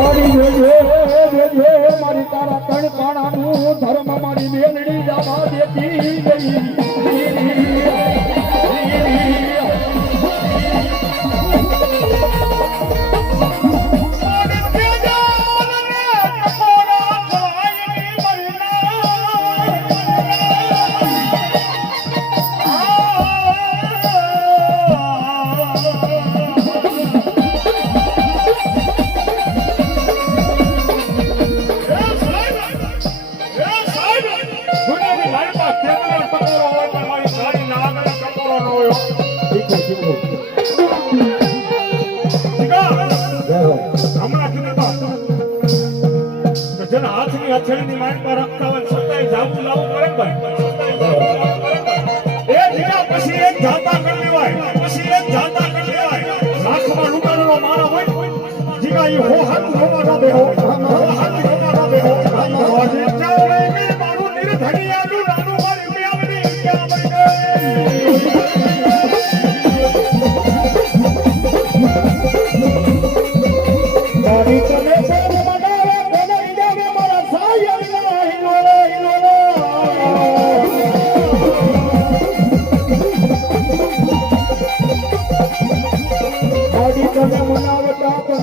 મારી જોજે હે મારી તારા કણ પાણાનું ધર્મ મારી બેનડી જાવા દેતી ગઈ. હોય છતાંય જાવું લાવવું ભાઈ. એ પછી એક જાતા પછી એક જાતા કરી લેવાય લાખમાં હોય હો હાથ હોવા ના હો હાથ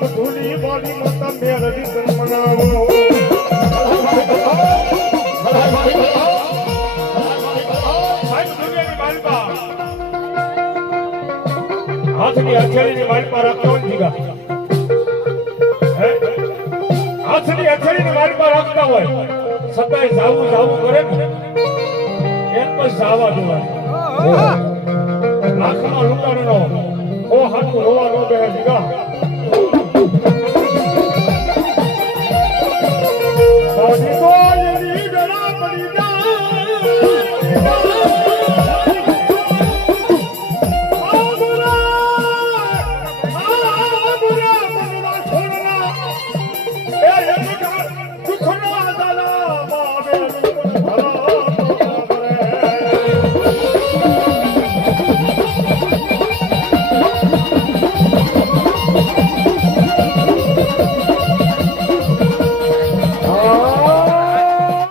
મારા મધુલી બાલી માતા મેલડી તન મનાવો હાથની હથેળીની માલિકા રાખતો હોય જીગા? હાથની હથેળીની પર રાખતા હોય. સદાય જાવું જાવું કરે ને. એમ પણ જાવા દેવાય. લાખમાં લૂંટાણનો ઓ હાથું રોવા નો બે જીગા. पड़ी